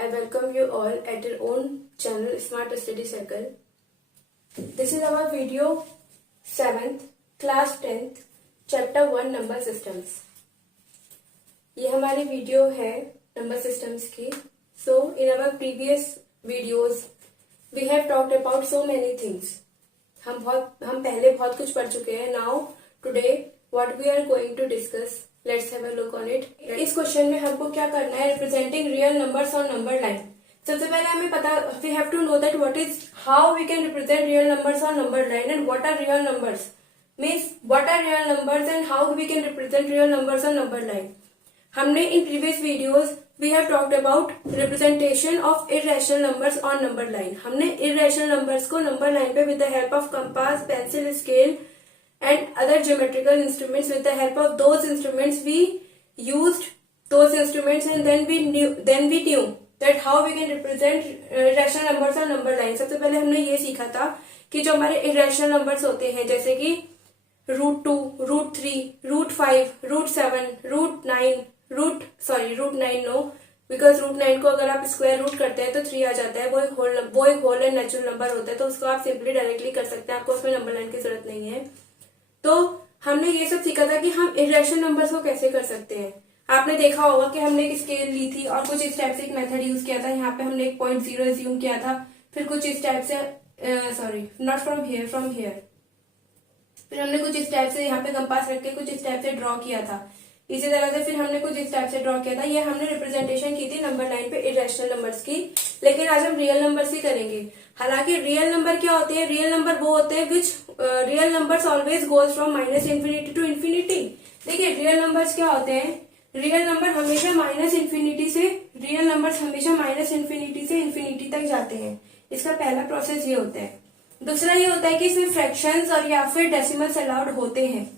I welcome you all at your own channel Smart Study Circle. This is our video 7th class 10th chapter 1 number systems. ये हमारी video है number systems की. So in our previous videos we have talked about so many things. हम पहले बहुत कुछ पढ़ चुके हैं. Now today what we are going to discuss, let's have a look on it. इस क्वेश्चन में हमको क्या करना है, representing real numbers on number line. सबसे पहले हमें पता, we have to know that what is, how we can represent real numbers on number line and what are real numbers. Means what are real numbers and how we can represent real numbers on number line. हमने in previous videos we have talked about representation of irrational numbers on number line. हमने irrational numbers को number line पे with the help of compass, pencil, scale and other geometrical instruments, with the help of those instruments we used those instruments and then we knew that how we can represent irrational numbers on number line. सबसे पहले हमने ये सीखा था कि जो हमारे irrational numbers होते हैं जैसे कि √2, √3, √5, √7, √9, √9 नो, बिकॉज √9 को अगर आप स्क्वायर रूट करते हैं तो 3 आ जाता है. वो एक होल एंड नेचुरल नंबर होता है, तो उसको आप सिंपली डायरेक्टली कर सकते हैं, आपको उसमें नंबर लाइन की जरूरत नहीं है. तो हमने ये सब सीखा था कि हम इरेशनल नंबर्स को कैसे कर सकते हैं. आपने देखा होगा कि हमने एक स्केल ली थी और कुछ इस टाइप से एक मेथड यूज किया था. यहाँ पे हमने एक 0.0 एज्यूम किया था, फिर कुछ इस टाइप से फ्रॉम हियर फिर हमने कुछ इस टाइप से यहाँ पे कंपास रख के कुछ इस टाइप से ड्रॉ किया था. इसी तरह से फिर हमने कुछ इस टाइप से ड्रॉ किया था. ये हमने रिप्रेजेंटेशन की थी नंबर लाइन पे इरेशनल नंबर्स की. लेकिन आज हम रियल नंबर्स ही करेंगे. हालांकि रियल नंबर क्या होते हैं, रियल नंबर वो होते हैं which real numbers always goes from -∞ to infinity. देखिए रियल नंबर्स क्या होते हैं, रियल नंबर हमेशा -∞ से इन्फिनिटी तक जाते हैं. इसका पहला प्रोसेस ये होता है. दूसरा ये होता है कि इसमें फ्रैक्शंस और या फिर डेसिमल्स अलाउड होते हैं.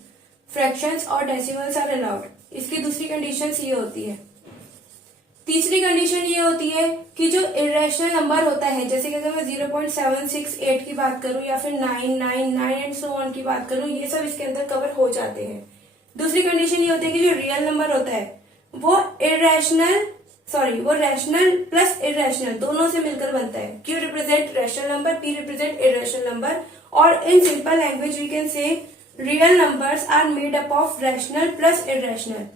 फ्रैक्शंस और डेसिमल्स आर अलाउड. इसकी दूसरी कंडीशन ये होती है. तीसरी कंडीशन ये होती है कि जो इरेशनल नंबर होता है, जैसे कि अगर मैं 0.768 की बात करूं या फिर 999 एंड सो ऑन की बात करूं, ये सब इसके अंदर कवर हो जाते हैं. दूसरी कंडीशन ये होती है कि जो रियल नंबर होता है वो रैशनल प्लस इरेशनल दोनों से मिलकर बनता है. Q represent rational number, P represent irrational number. और in simple language we can say real numbers are made up of rational plus irrational.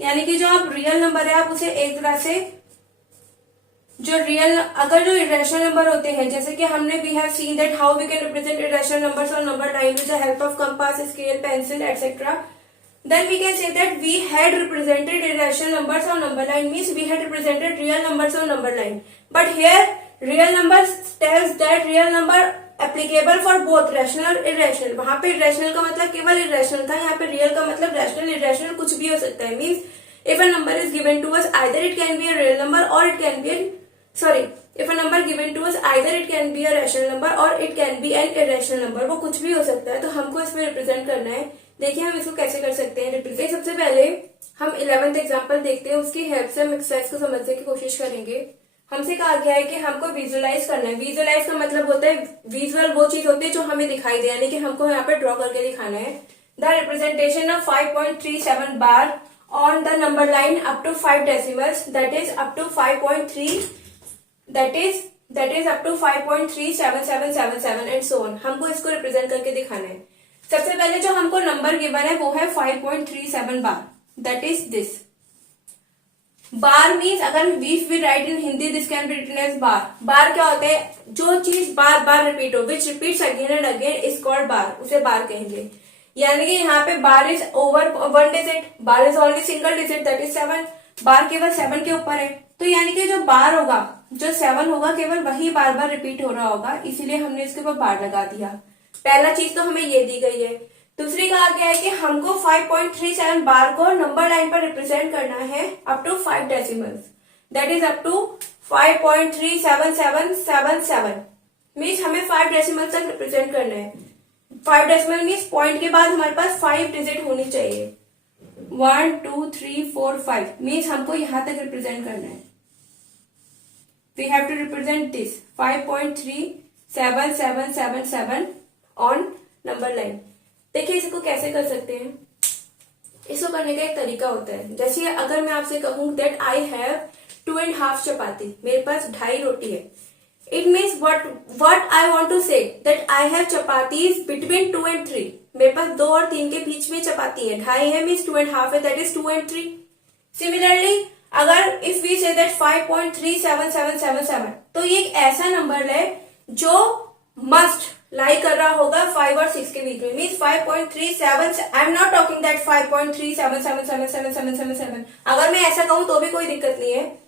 यानी कि जो आप रियल नंबर है आप उसे एक तरह से अगर जो इरेशनल नंबर होते हैं, जैसे कि हमने we have seen that how we can represent irrational numbers on number line with the help of compass, scale, pencil etcetera. Then we can say that we had represented irrational numbers on number line, means we had represented real numbers on number line. But here real numbers tells that real number applicable for both rational और irrational. वहां पे irrational का मतलब केवल irrational था, यहाँ पे real का मतलब rational irrational कुछ भी हो सकता है. Means if a number is given to us, either it can be a real number or it can be if a number given to us, either it can be a rational number or it can be an irrational number. वो कुछ भी हो सकता है. तो हमको इसमें represent करना है. देखिए हम इसको कैसे कर सकते हैं रिप्रेजेंट. सबसे पहले हम 11th एग्जांपल देखते हैं, उसकी हेल्प से हम एक्सरसाइज को समझने की कोशिश करेंगे. हमसे कहा गया है कि हमको विजुअलाइज करना है. विजुअलाइज का मतलब होता है, विजुअल वो चीज होती है जो हमें दिखाई दे, यानी कि हमको यहाँ पे ड्रॉ करके दिखाना है. The representation of 5.37 bar on the number line up to 5 decimals, that is up to 5.3777 and so on. हमको इसको रिप्रेजेंट करके दिखाना है. सबसे पहले जो हमको नंबर गिवन है वो है 5.37 bar, that is this. Bar means अगर we write in Hindi this can be written as bar. Bar क्या होता है, जो चीज बार बार रिपीट हो, which repeats again and again is called bar, उसे बार कहेंगे. यानी कि यहाँ पे bar is over 1 digit, bar is only single digit, that is 7. Bar केवल 7 के ऊपर है, तो यानी कि जो बार होगा, जो 7 होगा, केवल वही बार बार रिपीट हो रहा होगा, इसीलिए हमने इसके ऊपर बार लगा दिया. पहला चीज तो हमें ये दी गई है. दूसरी कहा गया है कि हमको 5.37 बार को नंबर लाइन पर रिप्रेजेंट करना है up to 5 decimals, that is up to 5.37777. Means हमें 5 डेसिमल तक रिप्रेजेंट करना है. 5 डेसिमल मीन्स पॉइंट के बाद हमारे पास 5 डिजिट होनी चाहिए. 1 2 3 4 5 मीन्स हमको यहां तक रिप्रेजेंट करना है. We have to represent this 5.3777 on number line. देखिए इसको कैसे कर सकते हैं. इसको करने का एक तरीका होता है। जैसे अगर मैं आपसे कहूं दैट आई हैव 2.5 चपाती, मेरे पास 2.5 रोटी है, it means what I want to say that I have chapatis between 2 and 3, मेरे पास 2 और 3 के बीच में चपाती है। 2.5 है मीन्स 2.5 है, दैट इज 2 and 3। सिमिलरली अगर इफ वी से दैट 5.37777, तो ये एक ऐसा नंबर है जो मस्ट लाई कर रहा होगा 5 और 6 के बीच में, means 5.37। I am not talking that 5.3777777। अगर मैं ऐसा कहूं तो भी कोई दिक्कत नहीं है,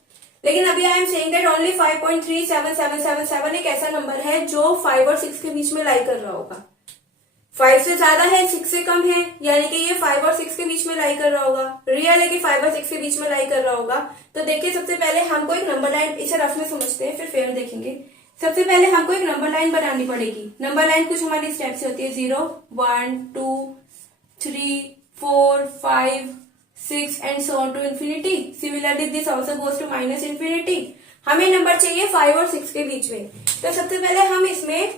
लेकिन अभी आई एम सेइंग दैट ओनली 5.37777 एक ऐसा नंबर है जो 5 और 6 के बीच में लाई कर रहा होगा। 5 से ज्यादा है, 6 से कम है, यानी कि ये 5 और 6 के बीच में लाई कर रहा होगा। रियल है कि 5 और 6 के बीच में लाई कर रहा होगा। तो देखिए सबसे पहले हमको एक नंबर लाइन, इसे रफ में समझते हैं फिर फेयर देखेंगे। सबसे पहले हमको एक नंबर लाइन बनानी पड़ेगी। नंबर लाइन कुछ हमारी स्टेप से होती है 0, 1, 2, 3, 4, 5, 6 and so on to infinity. Similarly this also goes to minus infinity. हमें नंबर चाहिए 5 और 6 के बीच में, तो सबसे पहले हम इसमें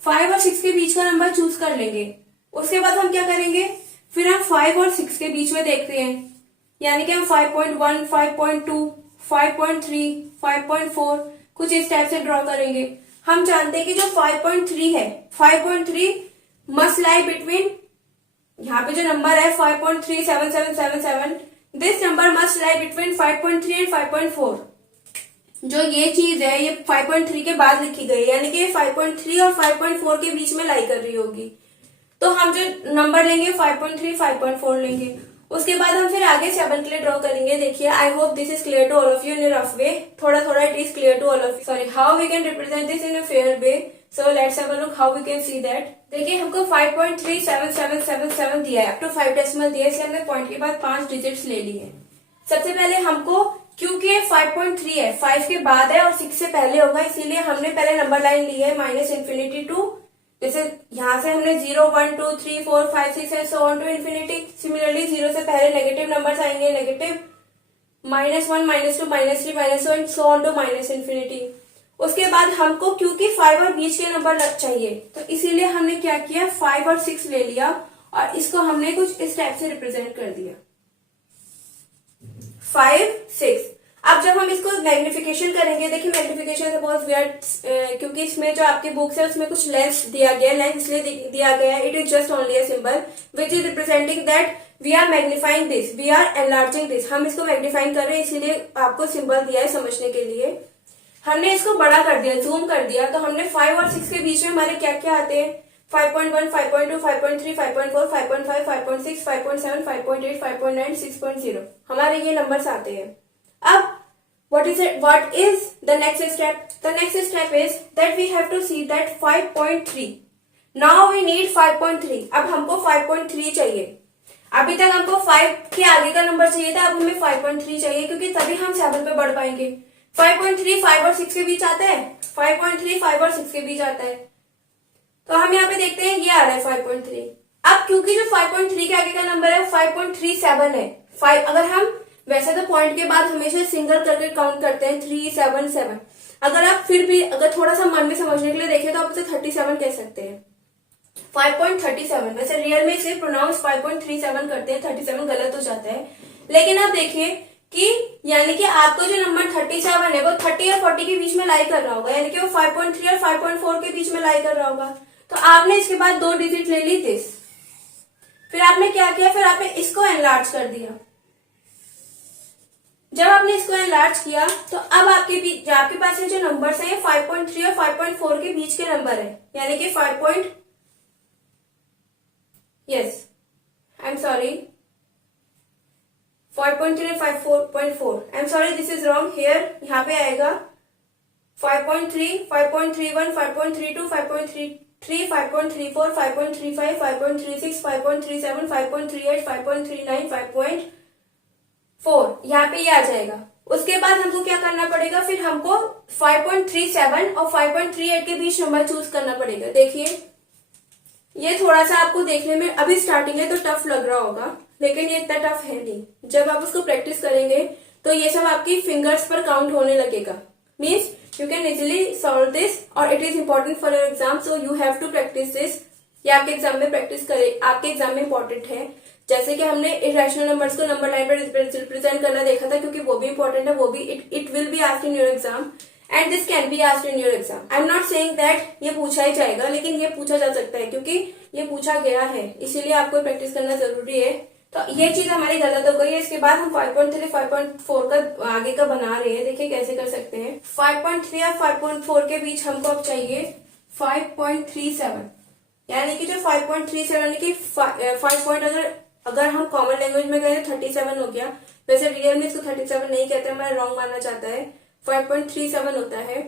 5 और 6 के बीच का नंबर चूज कर लेंगे। उसके बाद हम क्या करेंगे, फिर हम 5 और 6 के बीच में देखते हैं, यानी कि हम 5.1, 5.2, 5.3, 5.4 कुछ इस टाइप से ड्रॉ करेंगे। हम जानते हैं कि जो 5.3 है, 5.3 मस्ट लाई बिटवीन, यहाँ पे जो नंबर है 5.37777, this number must lie between 5.3 and 5.4। जो ये चीज है ये 5.3 के बाद लिखी गई है, यानी कि 5.3 और 5.4 के बीच में लाई कर रही होगी। तो हम जो नंबर लेंगे 5.3, 5.4 लेंगे। उसके बाद हम फिर आगे 7 के लिए ड्रॉ करेंगे। देखिए I hope this is clear to all of you in rough way. थोड़ा थोड़ा it is clear to all of you. Sorry, how we can represent this in a fair way. So let's have a look how we can see that. देखिए हमको 5.37777 दिया है, up to 5 decimal दिया है, इसलिए हमने पॉइंट के बाद 5 डिजिट्स ले लिए। सबसे पहले हमको, क्योंकि 5.3 है, 5 के बाद है और 6 से पहले होगा, इसीलिए हमने पहले नंबर लाइन ली है माइनस इन्फिनिटी टू, जैसे यहां से हमने 0, 1, 2, 3, 4, 5, 6 and so on to infinity. Similarly 0 से पहले नेगेटिव नंबर्स आएंगे, negative, -1, -2, -3, -4 and so on to minus infinity. उसके बाद हमको क्योंकि 5 और बीच के नंबर चाहिए, तो इसीलिए हमने क्या किया, 5 और 6 ले लिया और इसको हमने कुछ इस टाइप से रिप्रेजेंट कर दिया, 5, 6। अब जब हम इसको मैग्निफिकेशन करेंगे, देखिए मैग्निफिकेशन से बहुत वियर्ड, क्योंकि इसमें जो आपके बुक्स है उसमें कुछ लेंस दिया गया है, लेंस इसलिए दिया गया है, it is just only a symbol which is representing that we are magnifying this, we are enlarging this. हम इसको मैग्निफाइंग कर रहे हैं, इसीलिए आपको सिंबल दिया है समझने के लिए। हमने इसको बड़ा कर दिया, जूम कर दिया, तो हमने 5 और 6 के बीच में हमारे क्या क्या आते हैं, 5.1, 5.2, 5.3, 5.4, 5.5, 5.6, 5.7, 5.8, 5.9, 6.0 हमारे ये नंबर्स आते हैं। अब what is the next step? The next step is that we have to see that 5.3. Now we need 5.3. अब हमको 5.3 चाहिए। अभी तक हमको 5 के आगे का नंबर चाहिए था, अब हमें 5.3 चाहिए, क्योंकि तभी हम 7 पे बढ़ पाएंगे। 5.3 5 और 6 के बीच आता है, 5.3 5 और 6 के बीच आता है, तो हम यहाँ पे देखते हैं ये आ रहा है 5.3। अब क्योंकि जो 5.3 के आगे का नंबर है 5.37 है, 5 अगर हम, वैसे तो पॉइंट के बाद हमेशा सिंगल करके काउंट करते हैं 377, अगर आप फिर भी अगर थोड़ा सा मन में समझने के लिए देखें तो आप उसे 37 कह सकते हैं। 5.37 वैसे रियल में इसे प्रोनाउंस 5.37 करते हैं, 37 गलत हो जाता है, लेकिन आप देखिए कि यानी कि आपको जो नंबर 37 है वो 30 और 40 के बीच में लाई कर रहा होगा, यानी कि वो 5.3 और 5.4 के बीच में लाई कर रहा होगा। तो आपने इसके बाद 2 डिजिट ले ली दिस, फिर आपने क्या किया, फिर आपने इसको एनलार्ज कर दिया। जब आपने इसको एनलार्ज किया तो अब आपके पास जो नंबर्स हैं 5.3 और 5.4 के बीच के नंबर है, यानी कि 5.3 और 5.4, I am sorry this is wrong here, यहाँ पे आएगा 5.3, 5.31, 5.32, 5.33, 5.34, 5.35, 5.36, 5.37, 5.38, 5.39, 5.4, यहाँ पे ये आ जाएगा। उसके बाद हमको क्या करना पड़ेगा, फिर हमको 5.37 और 5.38 के बीच नंबर चूज करना पड़ेगा। देखिए ये थोड़ा सा आपको देखने में अभी स्टार्टिंग है तो टफ लग रहा होगा, लेकिन ये इतना टफ है नहीं। जब आप उसको प्रैक्टिस करेंगे तो ये सब आपकी फिंगर्स पर काउंट होने लगेगा, means you can easily solve this, और it is important for your exam, so you have to practice this. ये आपके एग्जाम में प्रैक्टिस करे, आपके एग्जाम में इंपॉर्टेंट है। जैसे कि हमने इरेशनल नंबर्स को नंबर लाइन पर रिप्रेजेंट करना देखा था, क्योंकि वो भी इंपॉर्टेंट है, वो भी it will be asked in your exam and this can be asked in your exam. I am not saying that ये पूछा ही जाएगा, लेकिन ये पूछा जा सकता है क्योंकि ये पूछा गया है, इसीलिए आपको प्रैक्टिस करना जरूरी है। तो ये चीज हमारी गलत हो गई है। इसके बाद हम 5.3 5.4 का आगे का बना रहे हैं। देखिए कैसे कर सकते हैं। 5.3 और 5.4 के बीच हमको अब चाहिए 5.37, यानी कि जो 5.37 यानी कि 5 पॉइंट अगर हम कॉमन लैंग्वेज में कहें 37 हो गया। वैसे रियल में इसको 37 नहीं कहते, मैं रॉन्ग मानना चाहता है। 5.37 होता है।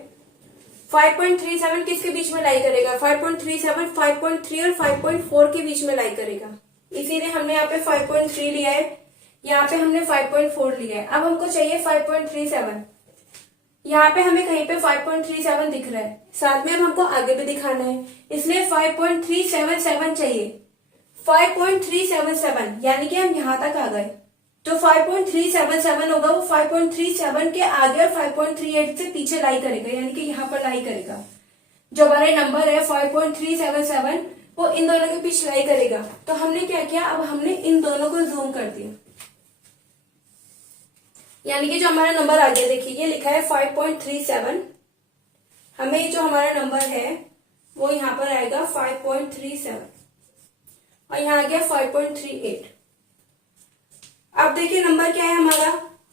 5.37 किसके बीच में लाई करेगा? 5.37 5.3 और 5.4 के बीच में लाई करेगा, इसीलिए हमने यहाँ पे 5.3 लिया है, यहाँ पे हमने 5.4 लिया है। अब हमको चाहिए 5.37। यहाँ पे हमें कहीं पे 5.37 दिख रहा है, साथ में अब हमको आगे भी दिखाना है, इसलिए 5.377 चाहिए। 5.377 यानी कि हम यहाँ तक आ गए। तो 5.377 होगा वो 5.37 के आगे और 5.38 से पीछे लाई करेगा, यानी कि यहाँ पर लाई करेगा। जो हमारे नंबर है 5.377 वो इन दोनों के बीच लाई करेगा। तो हमने क्या किया, अब हमने इन दोनों को जूम कर दिया, यानी कि जो हमारा नंबर आ गया, देखिए ये लिखा है 5.37। हमें जो हमारा नंबर है वो यहाँ पर आएगा 5.37 और यहाँ आ गया 5.38। अब देखिए नंबर क्या है हमारा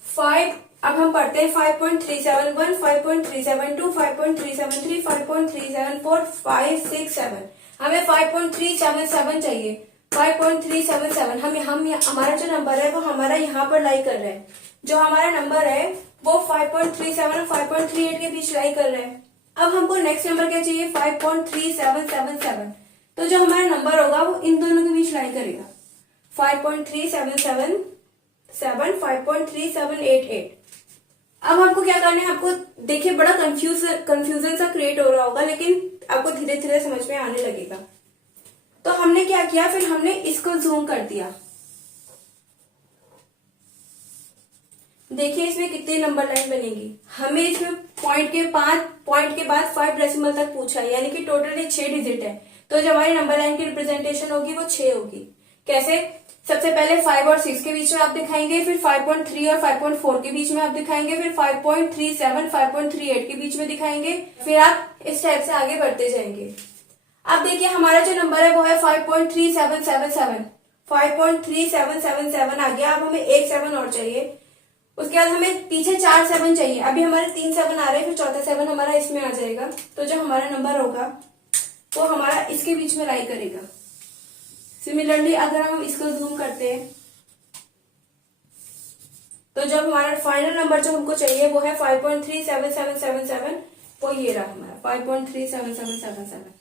5। अब हम पढ़ते हैं 5.371 5.372 5.373 5.374 5 6 7। हमें 5.377 चाहिए। 5.377 हमारा जो नंबर है वो हमारा यहाँ पर लाई कर रहा है। जो हमारा नंबर है वो 5.37 और 5.38 के बीच लाई कर रहा है। अब हमको नेक्स्ट नंबर क्या चाहिए? 5.3777। तो जो हमारा नंबर होगा वो इन दोनों के बीच लाई करेगा। 5.377 5.3788। अब हमको क्या करना है, आपको देखिए बड़ा कंफ्यूजन सा क्रिएट हो रहा होगा, लेकिन आपको धीरे धीरे समझ में आने लगेगा। तो हमने क्या किया, फिर हमने इसको जूम कर दिया। देखिए इसमें कितनी नंबर लाइन बनेगी। हमें इसमें पॉइंट के बाद 5 डेसिमल तक पूछा है, यानी कि टोटली 6 डिजिट है। तो जो हमारी नंबर लाइन की रिप्रेजेंटेशन होगी वो 6 होगी। कैसे? सबसे पहले 5 और 6 के बीच में आप दिखाएंगे, फिर 5.3 और 5.4 के बीच में आप दिखाएंगे, फिर 5.37 5.38 के बीच में दिखाएंगे, फिर आप इस टाइप से आगे बढ़ते जाएंगे। अब देखिए हमारा जो नंबर है वो है 5.3777। 5.3777 आ गया। अब हमें एक 7 और चाहिए। उसके बाद हमें पीछे 4 7 चाहिए। अभी हमारे 3 7 आ रहे हैं, फिर चौथा 7 हमारा इसमें आ जाएगा। तो जो हमारा नंबर होगा वो हमारा इसके बीच में लाई करेगा। सिमिलरली अगर हम इसको जूम करते हैं तो जब हमारा फाइनल नंबर जो हमको चाहिए वो है 5.37777। वो ये रहा हमारा 5.37777।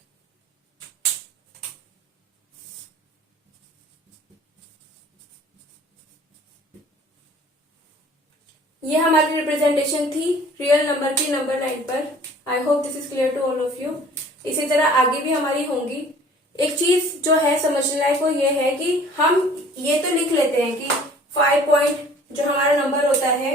ये हमारी रिप्रेजेंटेशन थी रियल नंबर की नंबर लाइन पर। I hope this is clear to all of you. इसी तरह आगे भी हमारी होंगी। एक चीज जो है समझने लायक वो ये है कि हम ये तो लिख लेते हैं कि 5 पॉइंट जो हमारा नंबर होता है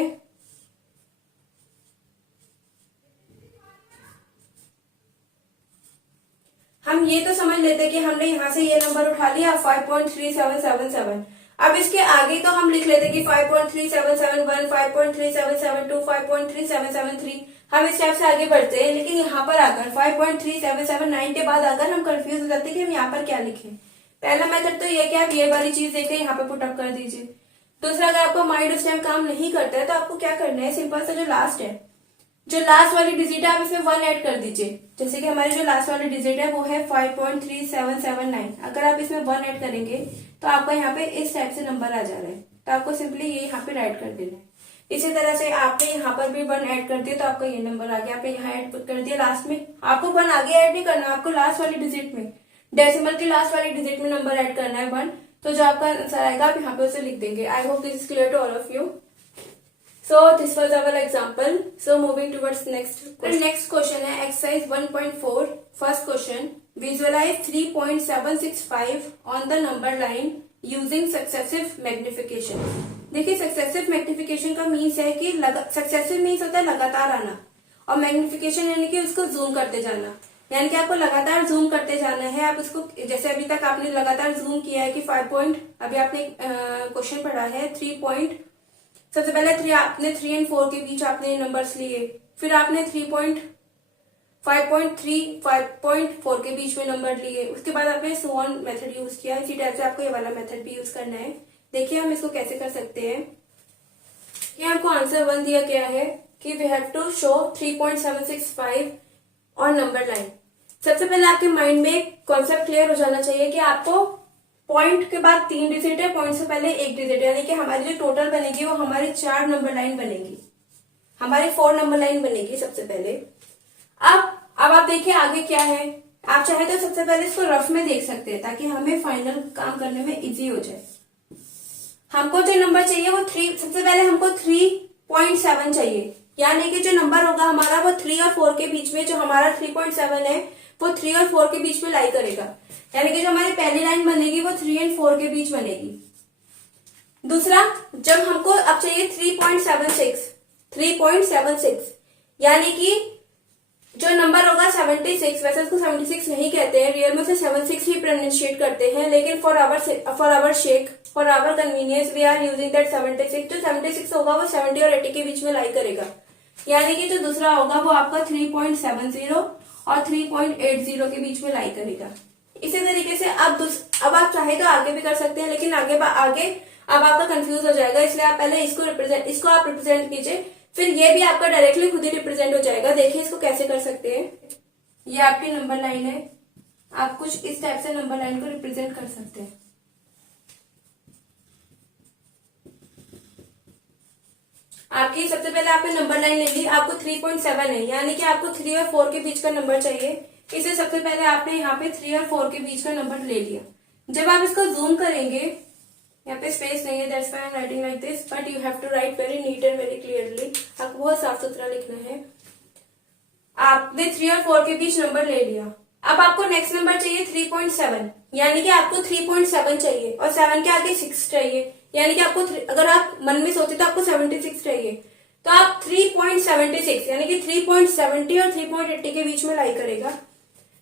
हम ये तो समझ लेते हैं कि हमने यहां से ये नंबर उठा लिया 5.3777। अब इसके आगे तो हम लिख लेते कि 5.3771 5.3772 5.3773। हम इस टाइप से आगे बढ़ते हैं, लेकिन यहाँ पर आकर 5.3779 के बाद आकर हम कंफ्यूज हो जाते हैं कि हम यहाँ पर क्या लिखें। पहला मेथड तो ये कि आप ये वाली चीज देके यहाँ पे पुटअप कर दीजिए। दूसरा, अगर आपको माइंड उस टाइम काम नहीं करता है तो आपको क्या करना है, सिंपल सा जो लास्ट है, जो लास्ट वाली डिजिट है आप इसमें 1 ऐड कर दीजिए। जैसे कि हमारी जो लास्ट वाली डिजिट है वो है 5.3779। अगर आप इसमें 1 ऐड करेंगे तो आपका यहाँ पे इस टाइप से नंबर आ जा रहा है। तो आपको सिंपली ये यहाँ पे राइट कर देना है। इसी तरह से आपने यहाँ पर भी 1 ऐड कर दिया तो आपका ये नंबर आ गया। आपने यहाँ ऐड कर दिया लास्ट में। आपको 1 आगे ऐड नहीं करना, आपको लास्ट वाली डिजिट में, डेसिमल की लास्ट वाली डिजिट में नंबर ऐड करना है 1। तो जो आपका आंसर आएगा आप यहाँ पे उसे लिख देंगे। I hope this is clear to all of you. So this was our example. So moving towards next question. Next question है exercise 1.4. First question. Visualize 3.765 on the number line using successive magnification. देखिए successive magnification का means है कि successive means होता है लगातार आना, और magnification यानी कि उसको जूम करते जाना। यानी कि आपको लगातार जूम करते जाना है। आप उसको जैसे अभी तक आपने लगातार जूम किया है कि 5 पॉइंट, अभी आपने क्वेश्चन पढ़ा है 3 पॉइंट, सबसे पहले आपने 3 और 4 के बीच आपने नंबर्स लिए, फिर आपने 5.3 5.4 के बीच में नंबर लिए, उसके बाद आपने सोन मेथड यूज किया। इसी टाइप से आपको ये वाला मेथड भी यूज करना है। देखिए हम इसको कैसे कर सकते हैं। ये आपको आंसर 1 दिया गया है कि we have to show 3.765 on number line. सबसे पहले आपके माइंड में कॉन्सेप्ट क्लियर हो जाना चाहिए कि आपको पॉइंट के बाद 3 डिजिट है, पॉइंट से पहले 1 डिजिट, यानी कि हमारी जो टोटल बनेगी वो हमारी 4 नंबर लाइन बनेगी, हमारी 4 नंबर लाइन बनेगी सबसे पहले। अब आप देखिए आगे क्या है। आप चाहे तो सबसे पहले इसको रफ में देख सकते हैं ताकि हमें फाइनल काम करने में इजी हो जाए। हमको जो नंबर चाहिए वो 3, सबसे पहले हमको 3.7 चाहिए, यानी कि जो नंबर होगा हमारा वो 3 और 4 के बीच में, जो हमारा 3.7 है वो 3 और 4 के बीच में लाई करेगा, यानी कि जो हमारी पहली लाइन बनेगी वो 3 और 4 के बीच बनेगी। दूसरा, जब हमको अब चाहिए 3.76, यानी कि जो नंबर होगा 76, वैसे उसको 76 नहीं कहते हैं, रियल में उसे 76 ही प्रोनाउंशिएट करते हैं, लेकिन for our convenience we are using that 76। जो 76 होगा वो 70 और 80 के बीच में लाई करेगा, यानी कि जो दूसरा होगा वो आपका 3.70 और 3.80 के बीच में लाई करेगा। इसी तरीके से अब आप चाहे तो आगे भी कर सकते हैं, लेकिन आगे अब आपका कंफ्यूज हो जाएगा, इसलिए आप पहले इसको आप रिप्रेजेंट कीजिए, फिर ये भी आपका डायरेक्टली खुद ही रिप्रेजेंट हो जाएगा। देखिए इसको कैसे कर सकते हैं। ये आपकी नंबर लाइन है, आप कुछ इस टाइप से नंबर लाइन को रिप्रेजेंट कर सकते हैं। आपकी सबसे पहले आपने नंबर लाइन ले ली, आपको 3.7 है, यानी कि आपको 3 और 4 के बीच का नंबर चाहिए। इसे सबसे पहले आपने यहाँ पे 3 और 4 के बीच का नंबर ले लिया। जब आप इसको जूम करेंगे, यहाँ पे स्पेस नहीं है, that's why I am writing like this, but you have to write very neat and very clearly. आपको बहुत साफ सुथरा लिखना है। आपने 3 और 4 के बीच नंबर ले लिया। अब आपको नेक्स्ट नंबर चाहिए 3.7, यानी कि आपको 3.7 चाहिए और 7 के आगे 6 चाहिए, यानी कि आपको अगर आप मन में सोचे तो आपको 76 चाहिए, तो आप 3.76 यानी कि 3.70 और 3.80 के बीच में लाई करेगा।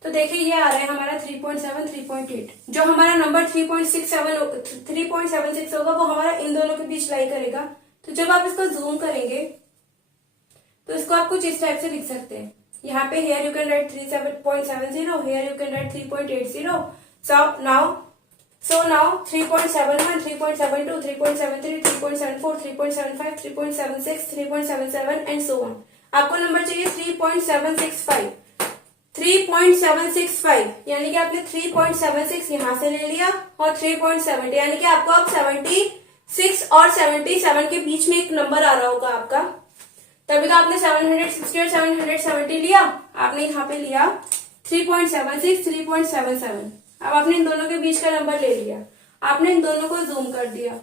तो देखिए ये आ रहा है हमारा 3.7 3.8। जो हमारा नंबर 3.76 होगा वो हमारा इन दोनों के बीच लाई करेगा। तो जब आप इसको जूम करेंगे तो इसको आप कुछ इस टाइप से लिख सकते हैं। यहाँ पे here you can write 3.70, here you can write 3.80. So now 3.71, 3.72, 3.73, 3.74, 3.75, 3.76, 3.77 and so on। आपको नंबर चाहिए 3.765, 3.765, यानी कि आपने 3.76 यहाँ से ले लिया और 3.70, यानी कि आपको अब 76 और 77 के बीच में एक नंबर आ रहा होगा आपका। तभी तो आपने 760 और 770 लिया, आपने यहाँ पे लिया 3.76 3.77। अब आपने इन दोनों के बीच का नंबर ले लिया, आपने इन दोनों को जूम कर दिया,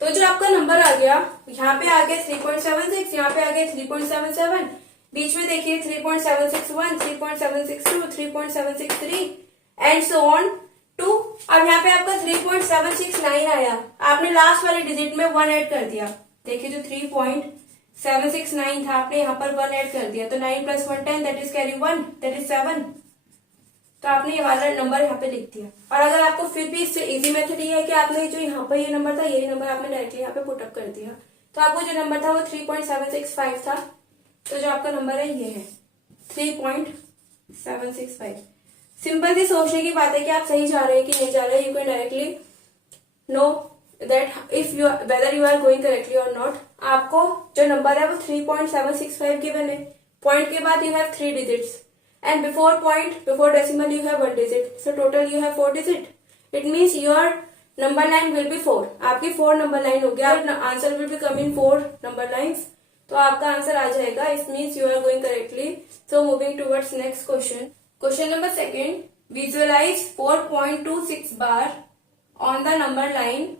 तो जो आपका नंबर आ गया, यहाँ पे आ गया 3.76, यहाँ पे आ गया 3.77, बीच में देखिए 3.761, 3.762, 3.763 एंड सो ऑन टू। अब यहाँ पे आपका 3.769 आया, आपने लास्ट वाले डिजिट में 1 ऐड कर दिया। देखिए जो 3.769 था आपने यहाँ पर 1 ऐड कर दिया, तो 9 + 1 10, that is carry 1, that is 7। तो आपने ये वाला नंबर यहाँ पे लिख दिया। और अगर आपको फिर भी इससे इजी मेथड ये है कि आपने जो यहाँ पर ये नंबर था, यही नंबर आपने डायरेक्टली यहाँ पे पुटअप कर दिया, तो आपको जो नंबर था वो 3.765 था। तो जो आपका नंबर है ये है 3.765। सिंपल सी सोचने की बात है कि आप सही जा रहे हैं कि नहीं जा रहे हैं। You can directly know that if you whether you are going correctly और नॉट। आपको जो नंबर है वो 3.765 गिवन है। पॉइंट के बाद you have 3 digits and before decimal you have 1 digit, so total you have 4 digit. It means your number line will be 4. आपकी 4 number line हो गया, answer will be come in 4 number lines, तो आपका answer आ जाएगा। It means you are going correctly. So moving towards next question. Question number 2, visualize 4.26 bar on the number line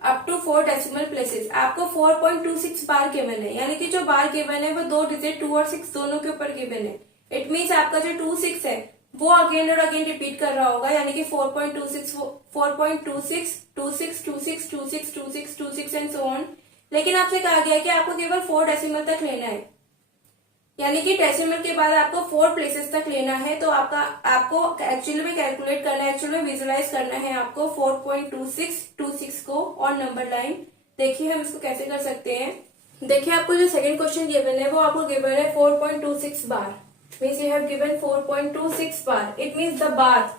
up to 4 decimal places. आपको 4.26 बार given है, यानी कि जो बार given है वो 2 डिजिट 2 और 6 दोनों के ऊपर गिवन है। इट मीन्स आपका जो 26 है वो अगेन और अगेन रिपीट कर रहा होगा, यानी कि 4.26 4.26 26 26 26 26 26 एंड सो ऑन। लेकिन आपसे कहा गया है कि आपको केवल 4 डेसिमल तक लेना है, यानी कि डेसिमल के बाद आपको 4 प्लेसेस तक लेना है। तो आपको एक्चुअली में कैलकुलेट करना है, एक्चुअली में विजुलाइज करना है आपको 4.2626 को और नंबर लाइन। देखिए हम इसको कैसे कर सकते हैं। देखिए आपको जो सेकंड क्वेश्चन गिवन है वो आपको गिवन है 4.26 bar, means you have given 4.26 bar. It means the bar,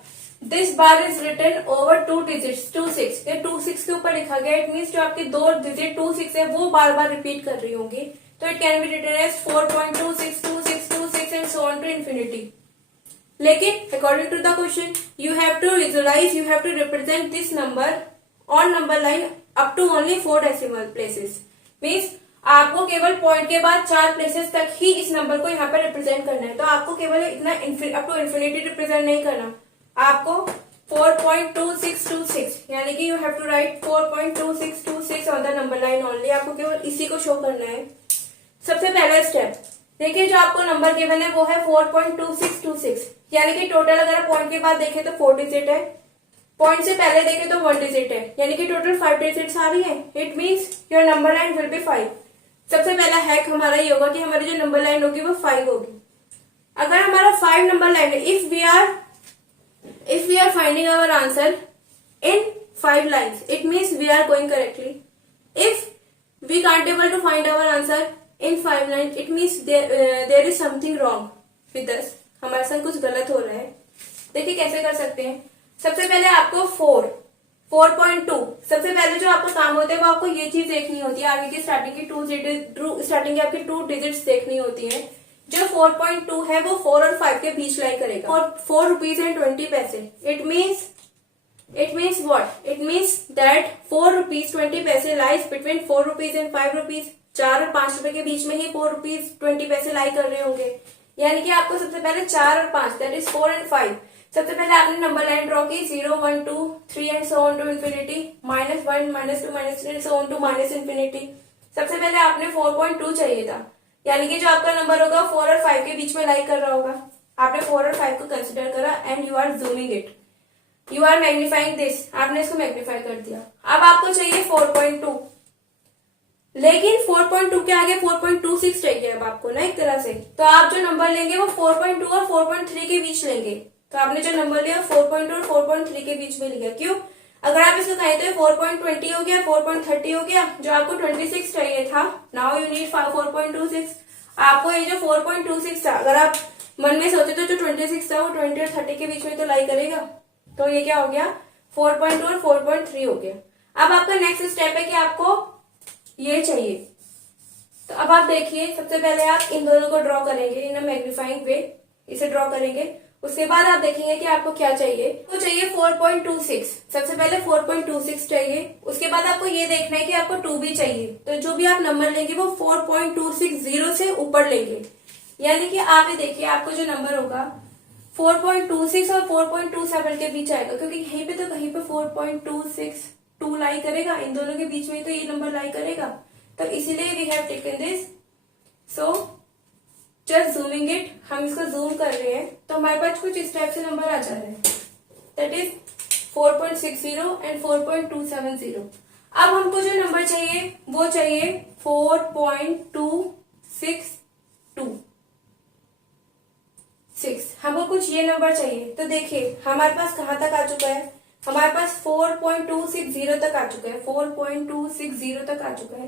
this bar is written over 2 digits 26, ये 26 के ऊपर लिखा गया। इट मीन्स जो आपकी 2 डिजिट 26 है वो बार बार रिपीट कर रही होंगी। तो it can be written as 4.262626 and so on to infinity. लेकिन according to the question you have to visualise, you have to represent this number on number line up to only 4 decimal places. Means आपको केवल point के बाद 4 places तक ही इस number को यहाँ पर रिप्रेजेंट करना है। तो आपको केवल इतना अप टू इन्फिनिटी रिप्रेजेंट नहीं करना, आपको 4.2626 यानी कि you have to write 4.2626 on the number line only. आपको केवल इसी को शो करना है। सबसे पहला स्टेप देखिए, जो आपको नंबर गिवन है वो है 4.2626, यानी कि टोटल अगर आप पॉइंट के बाद देखें तो 4 डिजिट है, पॉइंट से पहले देखें तो 1 डिजिट है, यानी कि टोटल 5 डिजिट्स आ रही है। It means your number line will be 5। सबसे पहला हैक हमारा ये होगा कि हमारी जो नंबर लाइन होगी वो 5 होगी। अगर हमारा 5 नंबर लाइन है, if we are finding our answer in 5 lines, it means we are going correctly. If we can't able to find our answer in 5 line, it means there is something wrong with us, हमारे साथ कुछ गलत हो रहा है। देखिए कैसे कर सकते हैं। सबसे पहले आपको 4.2, सबसे पहले जो आपका काम होता है वो आपको ये चीज देखनी होती है, आगे की स्टार्टिंग की आपकी 2 डिजिट्स देखनी होती है। जो 4.2 है वो 4 और 5 के बीच लाई करेगा, और 4 रुपीज एंड 20 पैसे। It means what? It means that 4 rupees 20 पैसे lies between 4 rupees and 5 rupees. 4 और 5 रुपए के बीच में ही 4 रुपीज 20 पैसे लाई कर रहे होंगे। यानी कि आपको सबसे पहले 4 और 5 दैट इज 4 एंड 5, सबसे पहले आपने नंबर लाइन ड्रॉ की 0, 1, 2, 3 and so on to infinity, -1, -2, -3 and so on to minus infinity. सबसे पहले आपने 4.2 चाहिए था, यानी कि जो आपका नंबर होगा 4 और 5 के बीच में लाई कर रहा होगा। आपने 4 और 5 को कंसिडर करा and you are zooming it, you are magnifying this, आपने इसको मैग्नीफाई कर दिया। अब आपको चाहिए 4.2, लेकिन 4.2 के आगे 4.26 चाहिए अब आपको ना एक तरह से। तो आप जो नंबर लेंगे वो 4.2 और 4.3 के बीच लेंगे। तो आपने जो नंबर लिया 4.2 और 4.3 के बीच में लिया। क्यों? अगर आप इसको कहें तो 4.20 हो गया, 4.30 हो गया, जो आपको 26 चाहिए था। Now you need 4.26। आपको ये जो 4.26 था, अगर आप मन में सोचे तो जो 26 था वो 20 और 30 के बीच में तो लाई करेगा। तो ये क्या हो गया? 4.2 और 4.3 हो गया। अब आपका नेक्स्ट स्टेप है कि आपको ये चाहिए। तो अब आप देखिए, सबसे पहले आप इन दोनों को ड्रॉ करेंगे इन अ मैग्नीफाइंग वे, इसे ड्रॉ करेंगे। उसके बाद आप देखेंगे कि आपको क्या चाहिए। तो चाहिए 4.26, सबसे पहले 4.26 चाहिए। उसके बाद आपको ये देखना है कि आपको 2 भी चाहिए। तो जो भी आप नंबर लेंगे वो 4.260 से ऊपर लेंगे। यानी कि आप ये देखिए, आपको जो नंबर होगा 4.26 और 4.27 के बीच आएगा, क्योंकि यहीं पे तो कहीं पे 4.262 लाई करेगा, इन दोनों के बीच में तो ये नंबर लाई करेगा। तो इसीलिए we have taken this. So just zooming it, हम इसको जूम कर रहे हैं तो हमारे पास कुछ इस टाइप से नंबर आ जा रहे हैं, दैट इज 4.60 एंड 4.270। अब हमको जो नंबर चाहिए वो चाहिए 4.2626। हमको कुछ ये नंबर चाहिए। तो देखिए हमारे पास कहाँ तक आ चुका है, हमारे पास 4.260 तक आ चुका है, 4.260 तक आ चुका है।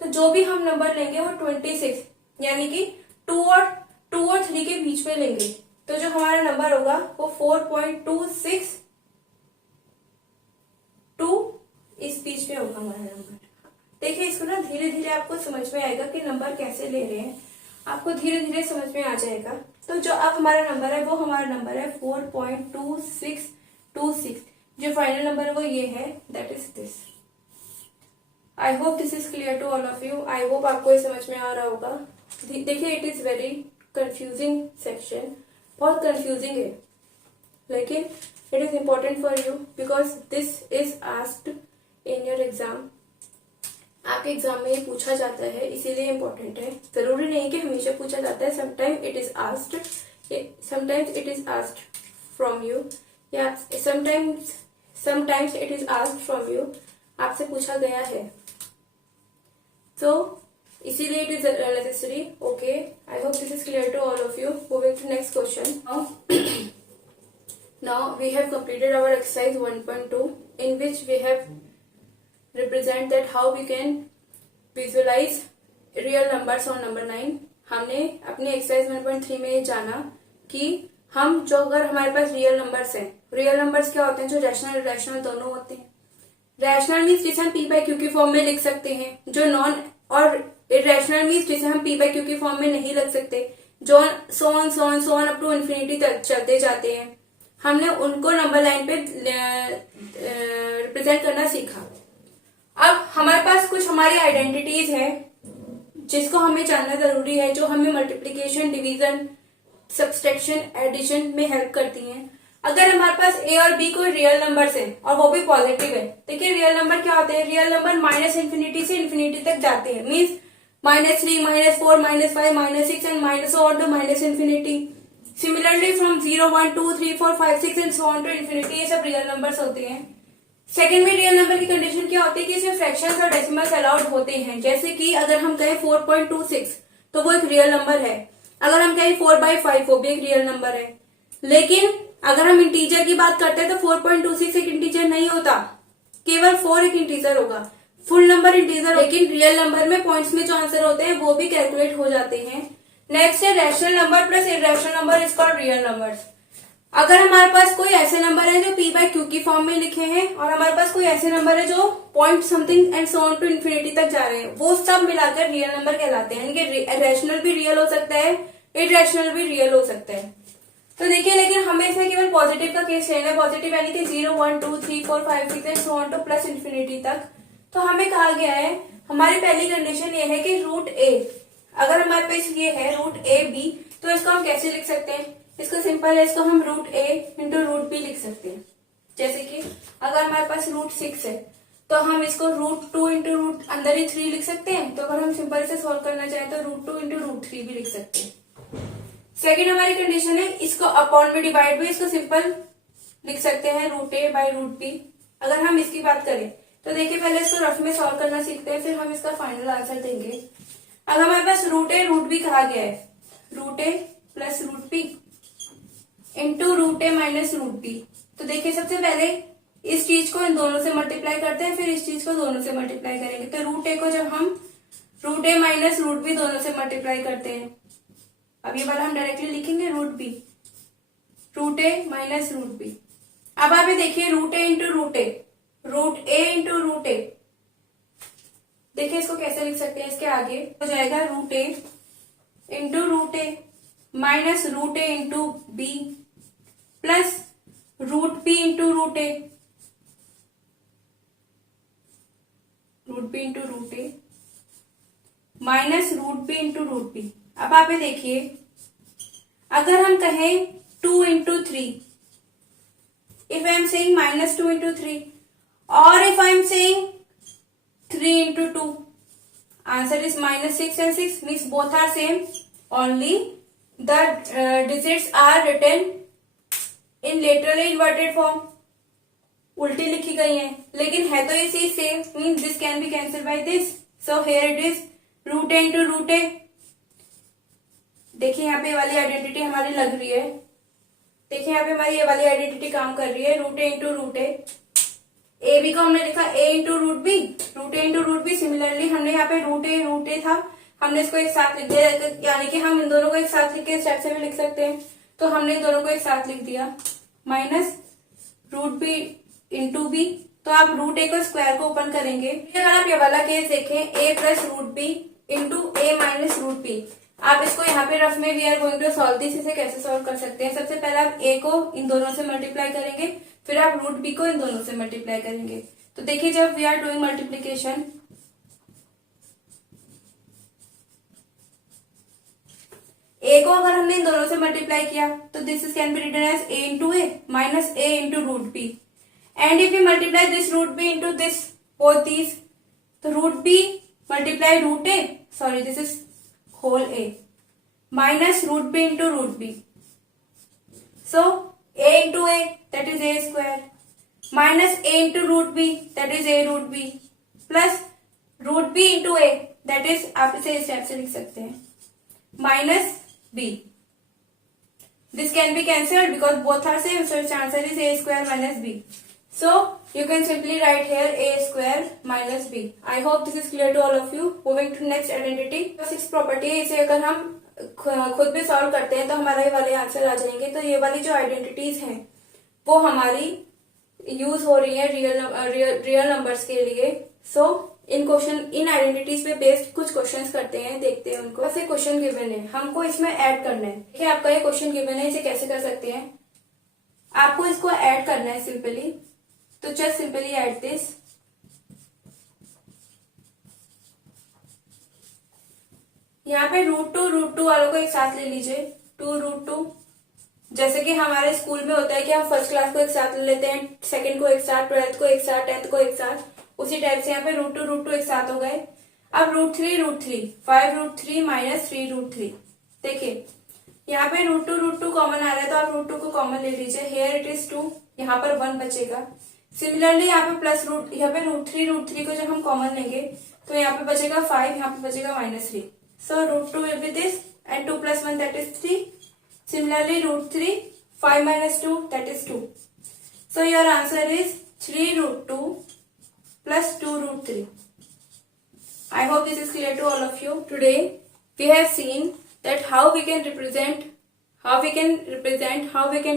तो जो भी हम नंबर लेंगे वो 26 यानी कि 2 और 3 के बीच में लेंगे। तो जो हमारा नंबर होगा वो 4.262 इस बीच में होगा हमारा नंबर। देखिए इसको ना धीरे धीरे आपको समझ में आएगा कि नंबर कैसे ले रहे हैं, आपको धीरे धीरे समझ में आ जाएगा। तो जो अब हमारा नंबर है वो हमारा नंबर है 4.2626। जो फाइनल नंबर है वो ये है, that is this. I hope this is clear to all of you. I hope आपको ये समझ में आ रहा होगा। देखिए it is very confusing section, बहुत कंफ्यूजिंग है, लेकिन it is important for you because this is asked in your exam. आपके एग्जाम में ये पूछा जाता है, इसीलिए इम्पोर्टेंट है। जरूरी नहीं कि हमेशा पूछा जाता है, sometimes it is asked from you, या sometimes it is asked from you, आपसे पूछा गया है। तो इसीलिए it is necessary. Okay, I hope this is clear to all of you. Moving to next question. Now we have completed our exercise 1.2, in which we have represent that how we can visualize real numbers on number 9. हमने अपने exercise 1.3 में ये जाना कि हम जो अगर हमारे पास रियल नंबर्स हैं, रियल नंबर्स क्या होते हैं, जो रैशनल इरेशनल दोनों होते हैं. रैशनल मीन्स जिसे हम पी बाई क्यू की फॉर्म में लिख सकते हैं, जो नॉन, और इरेशनल मीन्स जिसे हम पी बाई क्यू की फॉर्म में नहीं लिख सकते, जो सोन अप टू इन्फिनिटी तक चलते जाते हैं. हमने उनको नंबर लाइन पे रिप्रेजेंट करना सीखा. अब हमारे पास कुछ हमारी आइडेंटिटीज है जिसको हमें जानना जरूरी है, जो हमें मल्टीप्लीकेशन, डिवीजन, सब्सट्रैक्शन, एडिशन में हेल्प करती हैं. अगर हमारे पास ए और बी कोई रियल नंबर्स हैं और वो भी पॉजिटिव है, देखिए रियल नंबर क्या होते हैं, रियल नंबर माइनस इन्फिनिटी से इन्फिनिटी तक जाते हैं. Means -3, -4, -5, -6 and minus on to minus infinity. Similarly from 0, 1, 2, 3, 4, 5, 6 and so on to infinity, ये सब रियल नंबर्स होते हैं. सेकेंड में रियल नंबर की कंडीशन क्या होती है कि इसमें फ्रैक्शंस और डेसिमल्स अलाउड होते हैं. जैसे कि अगर हम कहें 4.26 तो वो एक रियल नंबर है. अगर हम कहें 4/5 वो भी एक रियल नंबर है. लेकिन अगर हम इंटीजर की बात करते हैं तो 4.26 एक इंटीजर नहीं होता, केवल 4 एक इंटीजर होगा, फुल नंबर इंटीजर. लेकिन रियल नंबर में पॉइंट्स में जो आंसर होते हैं वो भी कैलकुलेट हो जाते हैं. नेक्स्ट है rational number plus irrational number is called real numbers. अगर हमारे पास कोई ऐसे नंबर है जो पी बाई क्यू की फॉर्म में लिखे हैं और हमारे पास कोई ऐसे नंबर है जो point something and so on to infinity तक जा रहे हैं, वो सब मिलाकर रियल नंबर कहलाते हैं. यानी कि रैशनल भी रियल हो सकता है, इरेशनल भी रियल हो सकता है. तो देखिए, लेकिन हमें इसमें केवल पॉजिटिव का केस लेना है. पॉजिटिव यानी कि 0, 1, 2, 3, 4, 5, 6 and so on two plus infinity तक. तो हमें कहा गया है, हमारी पहली कंडीशन ये है कि रूट ए, अगर हमारे पास ये है रूट ए बी, तो इसको हम कैसे लिख सकते हैं. इसको सिंपल है, इसको हम रूट ए इंटू रूट बी लिख सकते हैं. जैसे कि अगर हमारे पास रूट 6 है तो हम इसको रूट 2 इंटू रूट अंदर ही 3 लिख सकते हैं. तो अगर हम सिंपल से सॉल्व करना चाहें तो रूट 2 इंटू रूट 3 भी लिख सकते हैं. सेकेंड हमारी कंडीशन है, इसको अपॉन में डिवाइड भी इसको सिंपल लिख सकते हैं, root a by root b. अगर हम इसकी बात करें तो देखिए, पहले इसको रफ में सॉल्व करना सीखते हैं, फिर हम इसका फाइनल आंसर देंगे. अगर हमारे पास रूट ए रूट बी कहा गया है, root A plus root B into root A minus root B. तो देखिए, सबसे पहले इस चीज को इन दोनों से मल्टीप्लाई करते हैं, फिर इस चीज को दोनों से मल्टीप्लाई करेंगे. तो रूट ए को जब हम root A minus root B दोनों से मल्टीप्लाई करते हैं, अब ये वाला हम डायरेक्टली लिखेंगे root b, root A minus root B. अब आप ये देखिए, root A into root A, root A into root ए. देखिए इसको कैसे लिख सकते हैं, इसके आगे हो जाएगा root A into root A minus root A into B plus root B into root A, root B into root A minus root B into root B. अब आप ये देखिए, अगर हम कहें 2 into 3, if I am saying minus 2 into 3 और if I am saying 3 into 2, answer is minus 6 and 6, means both are same, only the digits are written in laterally inverted form, उल्टी लिखी गई हैं, लेकिन है तो ये same. means this can be cancelled by this, so here it is root a into root a. देखिए यहाँ पे ये वाली आइडेंटिटी हमारी लग रही है, देखिए यहाँ पे हमारी ये वाली आइडेंटिटी काम कर रही है, root A into root a. A b को हमने लिखा a into root b, root A into root b. Similarly हमने यहाँ पे रूट ए था, हमने इसको एक साथ लिख दिया, यानी कि हम इन दोनों को एक साथ लिख के स्टेप से भी लिख सकते हैं. तो हमने इन दोनों को एक साथ लिख दिया, minus root B into b. तो आप रूट ए को स्क्वायर को ओपन करेंगे. अगर आप ये वाला केस देखें, a plus root B into A minus root b, आप इसको यहाँ पे रफ में we are going to solve this. इसे कैसे सॉल्व कर सकते हैं, सबसे पहले आप ए को इन दोनों से मल्टीप्लाई करेंगे, फिर आप रूट बी को इन दोनों से मल्टीप्लाई करेंगे. तो देखिए, जब we are doing multiplication, A को अगर हमने इन दोनों से मल्टीप्लाई किया तो this is can be written as A into A minus A into root B. And if you multiply this root B into this both these, तो root B multiply root A, sorry this is whole A, minus root B into root B. So a into a, that is a square, minus a into root b, that is a root b, plus root b into a, that is आप इसे इस type से लिख सकते हैं minus b. This can be cancelled because both are same, so its answer is a square minus b. So you can simply write here a square minus b. I hope this is clear to all of you. Moving to next identity. तो 6 property है, इसे अगर हम खुद भी solve करते हैं तो हमारा ये वाले आंसर आ जाएंगे. तो ये वाली जो आइडेंटिटीज हैं वो हमारी यूज हो रही है रियल नंबर्स के लिए. सो इन आइडेंटिटीज पे बेस्ड कुछ क्वेश्चंस करते हैं, देखते हैं उनको. ऐसे क्वेश्चन गिवन है, हमको इसमें ऐड करना है. देखिए आपका ये क्वेश्चन गिवन है, इसे कैसे कर सकते हैं. आपको इसको ऐड करना है सिंपली. तो जस्ट सिंपली ऐड दिस. यहाँ पे रूट टू वालों को एक साथ ले लीजिए. 2√2 जैसे कि हमारे स्कूल में होता है कि हम फर्स्ट क्लास को एक साथ ले लेते हैं, सेकंड को एक साथ, 12th को एक साथ, 10th को एक साथ. उसी टाइप से यहाँ पे √2 एक साथ हो गए. अब √3 5√3 माइनस 3√3. देखिए यहाँ पे √2 कॉमन आ रहा है तो आप √2 को कॉमन ले लीजिए. हेयर इट इज 2, यहाँ पर 1 बचेगा. सिमिलरली यहाँ पे प्लस यहाँ पे √3 को जब हम कॉमन लेंगे तो यहाँ पे बचेगा 5, यहाँ पे बचेगा -3. सो √2 will be this and 2 + 1 that is 3. Similarly √3 5 - 2 that is 2. So your answer is 3√2 plus 2√3. I hope this is clear to all of you. Today we have seen that how we can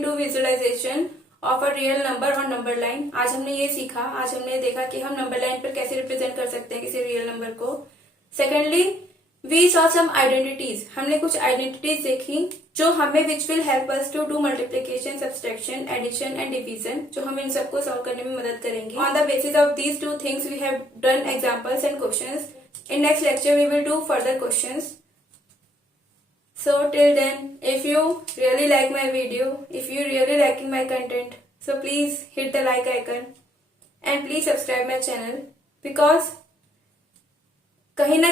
do visualization of a real number on number line. आज हमने ये सीखा, आज हमने देखा कि हम number line पर कैसे रिप्रेजेंट कर सकते हैं किसी रियल नंबर को. Secondly we saw some identities. हमने कुछ आइडेंटिटीज देखी जो हमें which will help us to do multiplication, subtraction, addition and division, जो हमें इन सबको सॉल्व करने में मदद करेंगी. On the basis of these 2 things we have done examples and questions. In next lecture we will do further questions. So till then, if you really like my video, if you really liking my content, so please hit the like icon and please subscribe my channel, because कहीं ना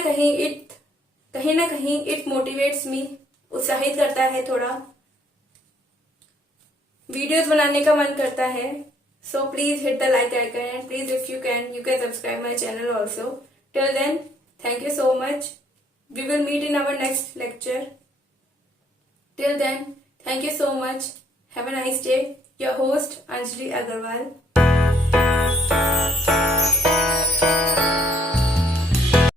कहीं it motivates me, उत्साहित करता है, थोड़ा videos बनाने का मन करता है. So please hit the like icon and please if you can subscribe my channel also. Till then, thank you so much. We will meet in our next lecture. Till then, thank you so much. Have a nice day. Your host Anjali Agarwal.